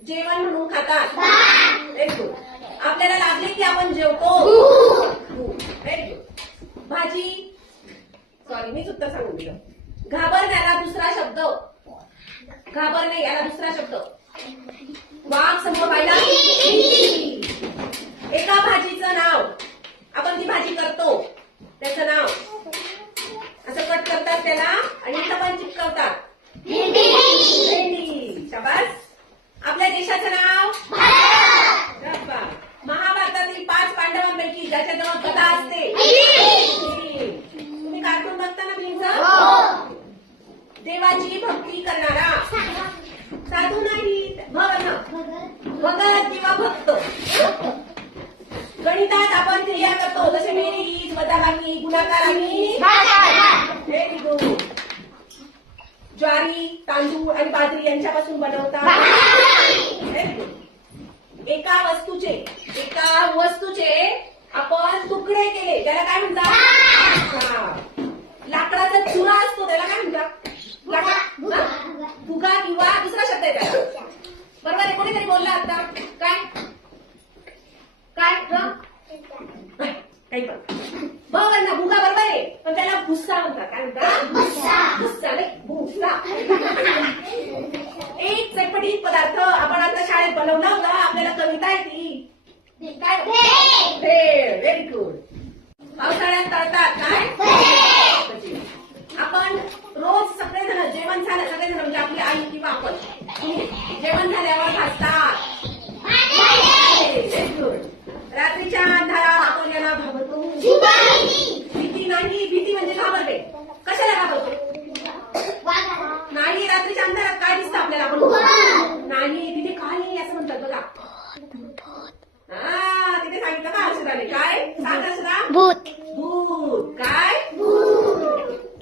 जेवण म्हणून खातात. Very good. आपल्याला लागले की आपण जेवतो. Very good. भाजी, सॉरी मीच उत्तर सांगून दिलं. घाबरण्याला दुसरा शब्द, घाबरणे याला दुसरा शब्द. वाघ समोर पाहिला. एका भाजीचं नाव, आपण ती भाजी करतो त्याचं नाव असं कट करतात त्याला आणि इथं पण चिपकवतात. भेंडी. शाबास. आपल्या देशाचं नाव भारत. महाभारतातील 5 पांडवांपैकी ज्याच्याजवळ गदा असते. तुम्ही कार्टून बघता ना भीमचं? देवाची भक्ती करणारा. साधू नाही, भगत किंवा भक्त. गणितात आपण क्रिया करतो जसे बेरीज, वजाबाकी, गुणाकार आणि व्हेरी गुड. ज्वारी, तांदूळ आणि बाजरी यांच्यापासून बनवतात. एका वस्तूचे आपण तुकडे केले त्याला काय म्हणतात? लाकडाचा चुरा असतो त्याला काय म्हणतात? फुगा किंवा दुसरा शब्द आहे त्याला. बरोबर आहे. कोणीतरी बोलला आता काय काय काही पण बरोबर ना. भुगा बरोबर आहे पण त्याला भुस्सा म्हणतात. काय म्हणतात? भुस्सा नाही, भुस्सा. एक चटपटीत पदार्थ आपण आता शाळेत बनवला होता. आपल्याला कविता येते काय? भेळ. Very good. पावसाळ्यात तळतात काय? आपण रोज सगळेजण जेवण झालं, सगळेजण म्हणजे आपली आई किंवा आपण जेवण झाल्यावर भाजतात. रात्रीच्या अंधारात आपण याला घाबरतो. भीती नाही. भीती म्हणजे घाबरते. कशाला घाबरतो? नाही. रात्रीच्या अंधारात काय दिसतं आपल्याला? आपण नाही तिथे काय नाही असं म्हणतात बघा. हा तिथे सांगितलं का हर्षदाने? काय सांग हर्षदा? भूत. भूत. काय?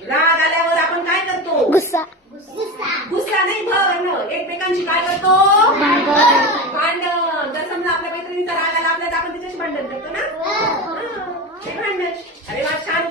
राग आल्यावर आपण काय करतो? गुस्सा. गुस्सा नाही, भर एकमेकांशी काय करतो? भांडण. जर समजा आपल्या मैत्रिणीचा राग आला आपल्याला, आपण तिच्याशी भांडण करतो ना. भांडण. अरे वा, छान.